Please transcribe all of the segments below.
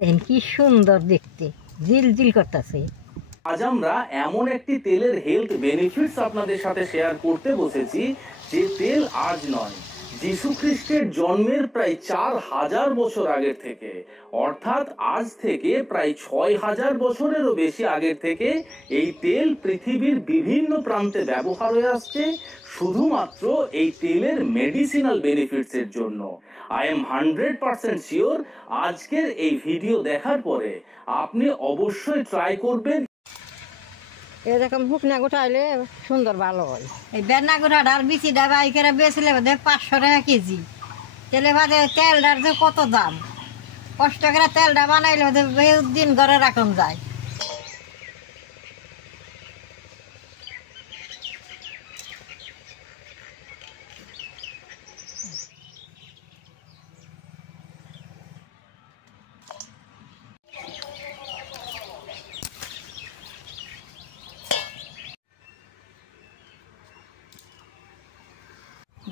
দেখেন কি সুন্দর দেখতে, জিলজিল করতেছে। আজ আমরা এমন একটি তেলের হেলথ বেনিফিটস আপনাদের সাথে শেয়ার করতে বসেছি যে তেল আজ নয়, যীশু খ্রিস্টের জন্মের প্রায় 4000 বছর আগের থেকে, অর্থাৎ আজ থেকে প্রায় 6000 বছরেরও বেশি আগের থেকে এই তেল পৃথিবীর বিভিন্ন প্রান্তে ব্যবহার হয়ে আসছে শুধুমাত্র এই তেলের মেডিসিনাল বেনিফিটস এর জন্য। আই এম 100% শিওর আজকের এই ভিডিও দেখার পরে আপনি অবশ্যই ট্রাই করবেন। এরকম শুকনা গোটাইলে সুন্দর ভালো হয়। এই বেনা গোটাটার বিচি ডাবা এখানে বেচলে বোধ 500 টাকা কেজি। তেলে ভাজে তেলটার যে কত দাম, কষ্ট করে তেলটা বানাইলে বোধ বহুত দিন ঘরে রাখুন যায়।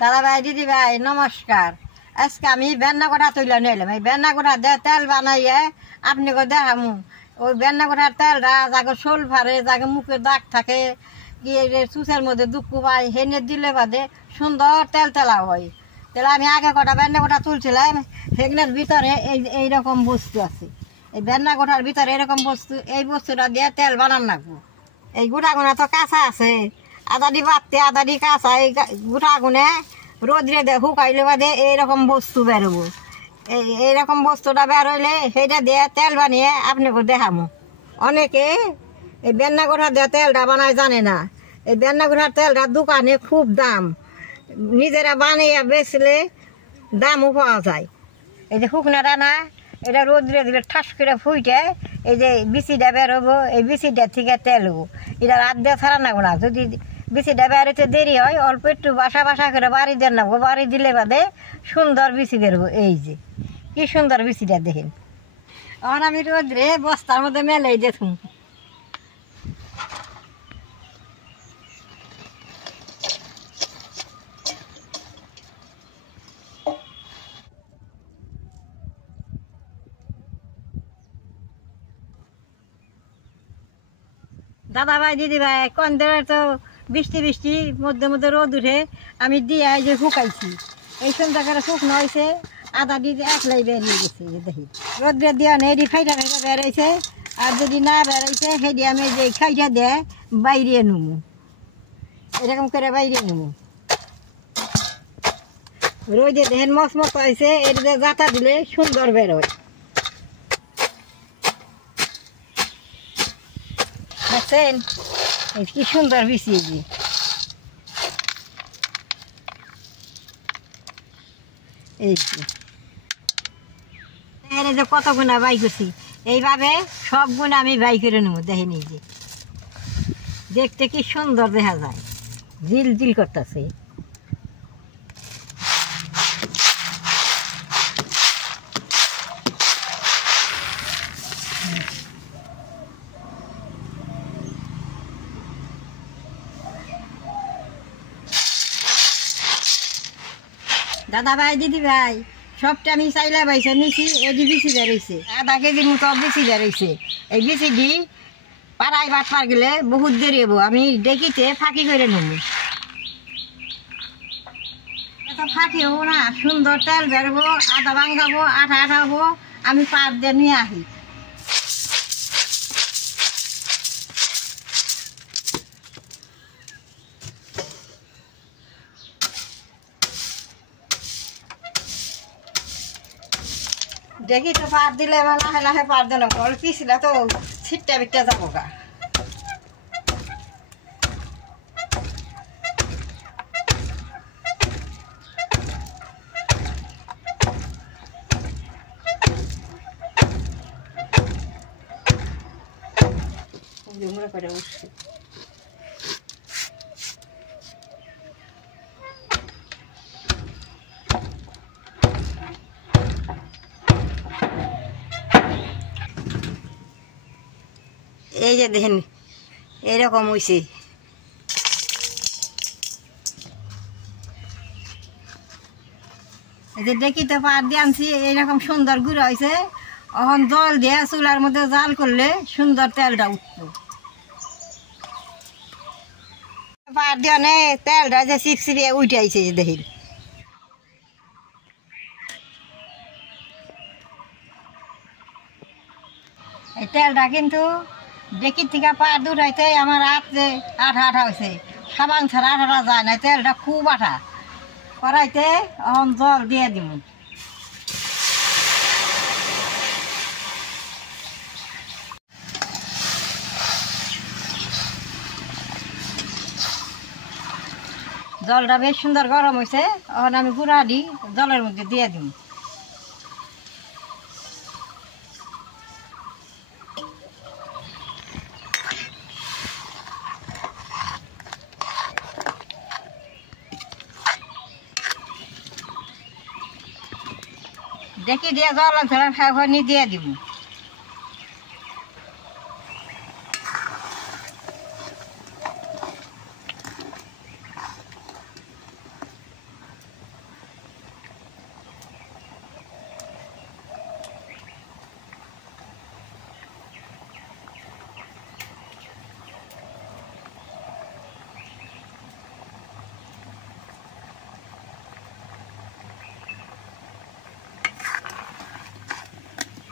দাদা ভাই, দিদি ভাই, নমস্কার। আজকে আমি বেন্না গোটা তুলে নিলাম। এই বেন্না গোটা দিয়ে তেল বানাইয়ে আপনি দেখামু। ওই বেন্না গোটার তেলটা যাকে শোল ফারে, যাকে মুখে দাগ থাকে, কি চুষের মধ্যে দুঃখ পাই, হেনে দিলে বাদে সুন্দর তেল তেলা হয়। তাহলে আমি আগে কটা বেন্না গোটা তুলছিলাম, সেগুলোর ভিতরে এইরকম বস্তু আছে। এই বেন্না গোটার ভিতরে এরকম বস্তু, এই বস্তুটা দিয়ে তেল বানান রাখবো। এই গোটা গোনা তো কাঁচা আছে, আদা দি বাড়তে আদা দি কাঁচা, এই গোটা গুনে রোদ্রে দিয়ে শুকাইলে বাদে এইরকম বস্তু বেরোবো। এইরকম বস্তুটা বেরোইলে সেইটা দিয়ে তেল বানিয়ে আপনাকে দেখামো। অনেকে এই বেন্না গোঠার দিয়ে তেলটা বানায় জানে না। এই বেন্না গোঠার তেলটা দোকানে খুব দাম, নিজেরা বানিয়ে বেচলে দামও পাওয়া যায়। এই যে শুকনাটা না, এটা রোদ্রে দিলে ঠাস করে ফুইটে এই যে বিচিটা বেরোবো, এই বিচিটার থেকে তেল হবো। এটা রাত দিয়ে ছাড়া নাগো না। যদি বিচিটা বেরোতে দেরি হয়, অল্প একটু বাসা বাসা করে বাড়ি দেন নাগো, বাড়ি দিলে বাদে সুন্দর বিচি বেরোবো। এই যে কি সুন্দর বিচিটা দেখেন। আর আমি রোদ্রে বস্তার মধ্যে মেলেই দেখুন। দাদা ভাই, দিদি ভাই, কোন ধরে তো বৃষ্টি বৃষ্টি মধ্যে মধ্যে রোদ উঠে, আমি দিয়ে যে শুকাইছি। এই সন্ধ্যা করে শুকনো হয়েছে, আদা দিয়ে একলাই বেরিয়ে গেছে। দেখি রোদ্রে দেওয়া নেই, এটি ফাইটা ফাইটা বেরোইছে। আর যদি না বেরোইছে সেটি আমি যে খাইটা দিয়ে বাইরে নুমু, এরকম করে বাইরে নুমু। রোদে দেখেন মচমচ হয়েছে, এটিতে জাতা দিলে সুন্দর বেরোয়। দেখছেন কি সুন্দর বিছিয়েছি। এই যে কত গুণা বাই করছি, এইভাবে সব গুণা আমি বাই করে নেবো। দেখেন এই যে দেখতে কি সুন্দর দেখা যায়, জিল জিল করতেছে। দাদা ভাই, দিদি ভাই, সবটা আমি চাইলে পাইছে নিছি। এটি বিচি বেরোইছে, আধা কেজির মতো বিচি বেরোইছে। এই বিচি দি পাড়াই বাটপার গেলে বহুত দেরি হবো, আমি দেখিতে ফাঁকি করে নেব। এত ফাঁকি হবো না, সুন্দর তেল বেরোবো, আদা ভাঙাবো, আঠা আঠা হবো। আমি পাট দিয়ে নিয়ে আসি। দেখি তো পাট দিলে লাহে লাহে পাট দিল, পিছলে তো ছিটটা বিটটা যাবো গা। করে উঠছি এই যে দেখেন এরকম হয়েছে। এই যে দেখি তো পাট দিয়ে আনছি, এইরকম সুন্দর গুঁড়ো হয়েছে। এখন জল দিয়ে চুলার মধ্যে জাল করলে সুন্দর তেলটা উঠতো। পার দিয়ে তেলটা যে চিপচিপিয়ে উঠাইছে দেখি। এই তেলটা কিন্তু দেখি থেকে পার দুটাইতে আমার হাত যে আঠা আঠা হয়েছে, সাবান ছাড়া আঠাটা যায় না, তেলটা খুব আঠা। কড়াইতে এখন জল দিয়ে দিব। জলটা বেশ সুন্দর গরম হয়েছে, এখন আমি গুঁড়া দিই জলের মধ্যে দিয়ে দিব। দেখি দিয়ে জল ঝাড়া খানি দিয়ে দিব।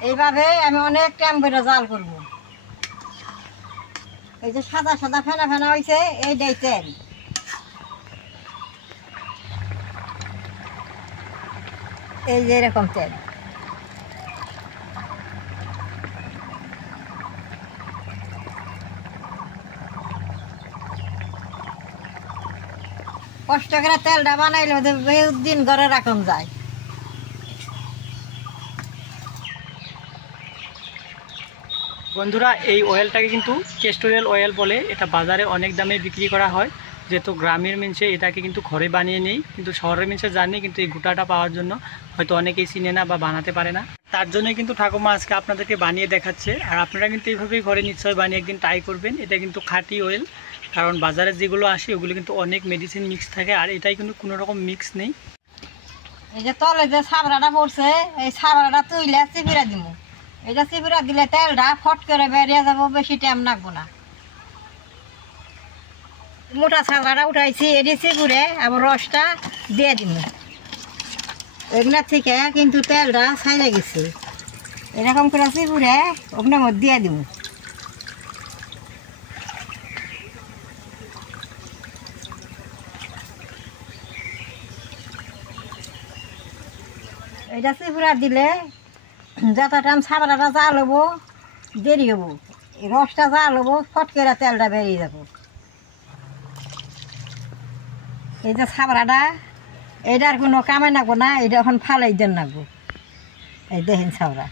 এইভাবে আমি অনেক টাইম করে জাল করব। এই যে সাদা সাদা ফেনা ফেনা হয়েছে এইটাই তেল। এই যে এরকম তেল। কষ্ট করে তেলটা বানাইলে বহুত দিন ঘরে রাখুন যায়। বন্ধুরা, এই অয়েলটাকে কিন্তু ক্যাস্টর অয়েল বলে। এটা বাজারে অনেক দামে বিক্রি করা হয়, যেহেতু গ্রামের মানুষে এটাকে কিন্তু ঘরে বানিয়ে নেই, কিন্তু শহরের মানুষে জানি কিন্তু এই গোটাটা পাওয়ার জন্য হয়তো অনেকেই চিনে না বা বানাতে পারে না। তার জন্যই কিন্তু ঠাকুমা আজকে আপনাদেরকে বানিয়ে দেখাচ্ছে। আর আপনারা কিন্তু এইভাবেই ঘরে নিশ্চয়ই বানিয়ে একদিন ট্রাই করবেন। এটা কিন্তু খাঁটি অয়েল, কারণ বাজারে যেগুলো আসে ওগুলো কিন্তু অনেক মেডিসিন মিক্স থাকে, আর এটাই কিন্তু কোনো রকম মিক্স নেই। এই যে তলে যে ছাবড়াটা পড়ছে, এই ছাবড়াটা তুইলে চিপিরা দিব। এটা চিপিরা দিলে তেলটা ফট করে বেরিয়ে যাব, বেশি টাইম লাগবো না। মোটা ছাবড়াটা উঠাইছি, এটি চিপুরে আবার রসটা দিয়ে দিব। এগুলা থেকে কিন্তু তেলটা ছাইড়ে গেছে, এরকম করে চিপুরে ওখানে মধ্যে দিয়ে দিব। এটা চিপুরা দিলে যত টাইম ছাবড়াটা জাল হবো দেরি হবো, এই রসটা জাল হবো, ফট করে তেলটা বেরিয়ে যাব। এই যে ছাবড়াটা এইটার কোনো কামে নাগবো না, এটা এখন ফালাই দেন নাগবো। এই দেখেন ছাবড়া।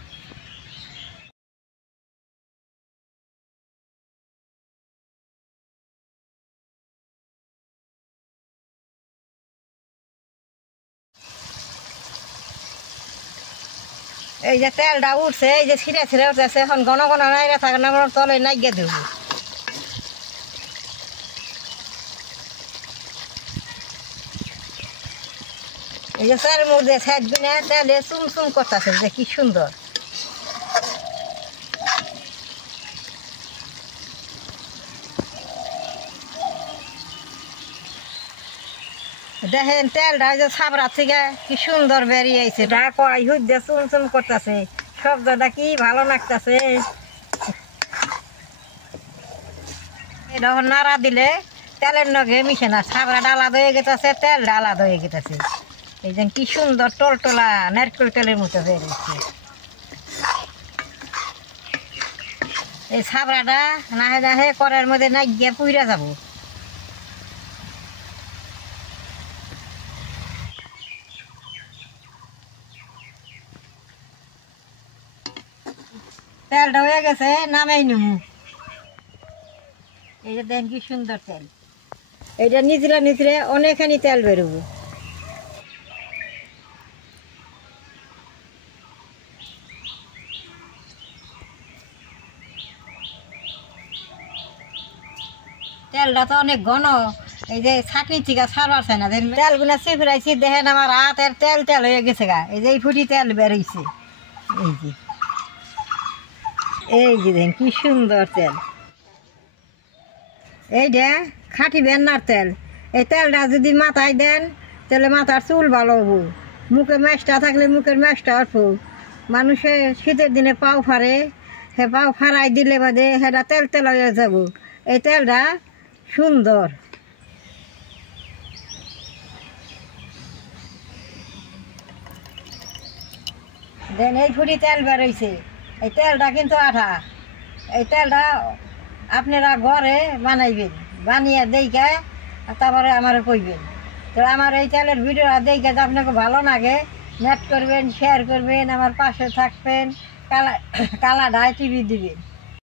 এই যে তেলটা উঠছে, এই যে ছিঁড়ে ছিঁড়ে উঠতেছে, এখন ঘন ঘন নাইরা থাকে না, তলে নাইগে দেবো। এই যে তেলের মধ্যে সাইড গুনে তেলে চুম চুম করতেছে, যে কি সুন্দর। দেখেন তেলটা যে ছাবড়া থেকে কি সুন্দর বেরিয়েছে, কড়াই হুদ্দে চুম চুম করতেছে, শব্দটা কি ভালো লাগতেছে। এটা নাড়া দিলে তেলের নগে মিশে না, ছাবড়াটা আলাদা হয়ে গেছে, তেলটা আলাদা হয়ে গেছে। এই যে কি সুন্দর টলটলা নারকেল তেলের মতো বেরিয়েছে। এই ছাবড়াটা নাহে নাহে কড়াইয়ের মধ্যে না গিয়ে পুইরা যাব। তেলটা হয়ে গেছে, নামাই নিমু। এই যে দেখেন কি সুন্দর তেল। এইটা নিচলে নিচলে অনেকখানি তেল বেরোবো। তেলটা তো অনেক ঘন, এই যে ছাকনি থেকে ছাড়াচ্ছে না, তেলগুলো চিপড়াইছি, দেখেন আমার হাতের তেল তেল হয়ে গেছে গা। এই যে এই ফুটি তেল বেরোইছে, এই যে এই যে দেখেন কি সুন্দর তেল, এইটা খাঁটি বেন্নার তেল। এই তেলটা যদি মাথায় দেন তাহলে মাথার চুল ভালো হবো, মুখে মেশটা থাকলে মুখের মেশটা উঠবো। মানুষে শীতের দিনে পাও ফাড়ে, সে পাও ফাড়াই দিলে বাদে সেটা তেল তেল হয়ে যাব। এই তেলটা সুন্দর। দেন এই ফুটি তেল বেরোইছে, এই তেলটা কিন্তু আঠা। এই তেলটা আপনারা ঘরে বানাইবেন, বানিয়ে দেখে তারপরে আমার কইবেন। তো আমার এই তেলের ভিডিওটা দেখে যদি আপনাকে ভালো লাগে নেট করবেন, শেয়ার করবেন, আমার পাশে থাকবেন, কালা টিভি দিবেন।